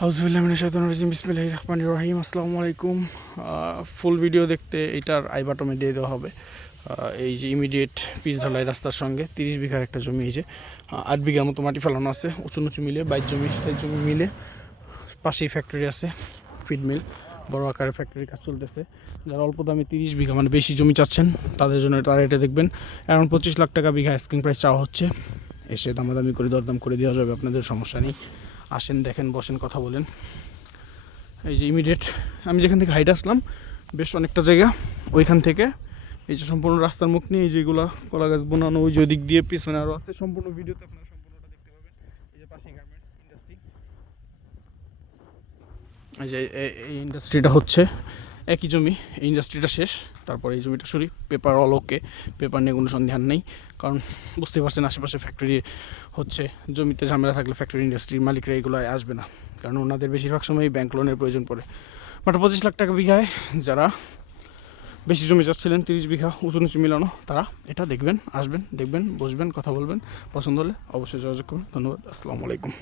হাউজবিল্লামিনাজিম বিসমিল্লাহ রহমান রহিম। আসসালামু আলাইকুম। ফুল ভিডিও দেখতে এটার আই বাটমে দিয়ে দেওয়া হবে। এই যে ইমিডিয়েট পিচ ঢালাই রাস্তার সঙ্গে, তিরিশ বিঘার একটা জমি এই যে আট বিঘার মতো মাটি ফেলানো আছে, উঁচু নিচু মিলে, বাইশ জমি, তেইশ জমি মিলে, পাশেই ফ্যাক্টরি আছে ফিড মিল বড় আকারের ফ্যাক্টরি কাজ চলতেছে। যারা অল্প দামে তিরিশ বিঘা মানে বেশি জমি চাচ্ছেন, তাদের জন্য তারা এটা দেখবেন। এখন পঁচিশ লাখ টাকা বিঘা স্ক্রিন প্রাইস চাওয়া হচ্ছে। এসে দামাদামি করে, দরদাম করে দেওয়া যাবে, আপনাদের সমস্যা নেই। আসেন, দেখেন, বসেন, কথা বলেন। এই যে ইমিডিয়েট আমি যেখান থেকে হাইট আসলাম, বেশ অনেকটা জায়গা, ওইখান থেকে। এই যে সম্পূর্ণ রাস্তার মুখ নিয়ে এই যেগুলো কলা গাছ বোনানো, ওই যে ওদিক দিয়ে পিছনে আরও আছে। সম্পূর্ণ ভিডিওতে আপনারা সম্পূর্ণটা দেখতে পাবেন। এই যে পাশে গার্মেন্টস ইন্ডাস্ট্রি এই যে এই ইন্ডাস্ট্রিটা হচ্ছে একই জমি ইন্ডাস্ট্রিটা শেষ, তারপরে এই জমিটা sorry paper all okay paper নিয়ে কোনো সন্দেহান নেই, কারণ বুঝতে পারছেন আশেপাশে ফ্যাক্টরি হচ্ছে, জমিতে ঝামেলা থাকলে ফ্যাক্টরি ইন্ডাস্ট্রির মালিকরা এগুলো আসবে না, কারণ ওনাদের বেশিরভাগ সময়ই ব্যাংক লোনের প্রয়োজন পড়ে। বাট পঁচিশ লাখ টাকা বিঘায় যারা বেশি জমি চাচ্ছিলেন, তিরিশ বিঘা উঁচু নিচু মিলানো, তারা এটা দেখবেন, আসবেন, দেখবেন, বসবেন, কথা বলবেন, পছন্দ হলে অবশ্যই যোগাযোগ করুন, ধন্যবাদ, আসসালামু আলাইকুম।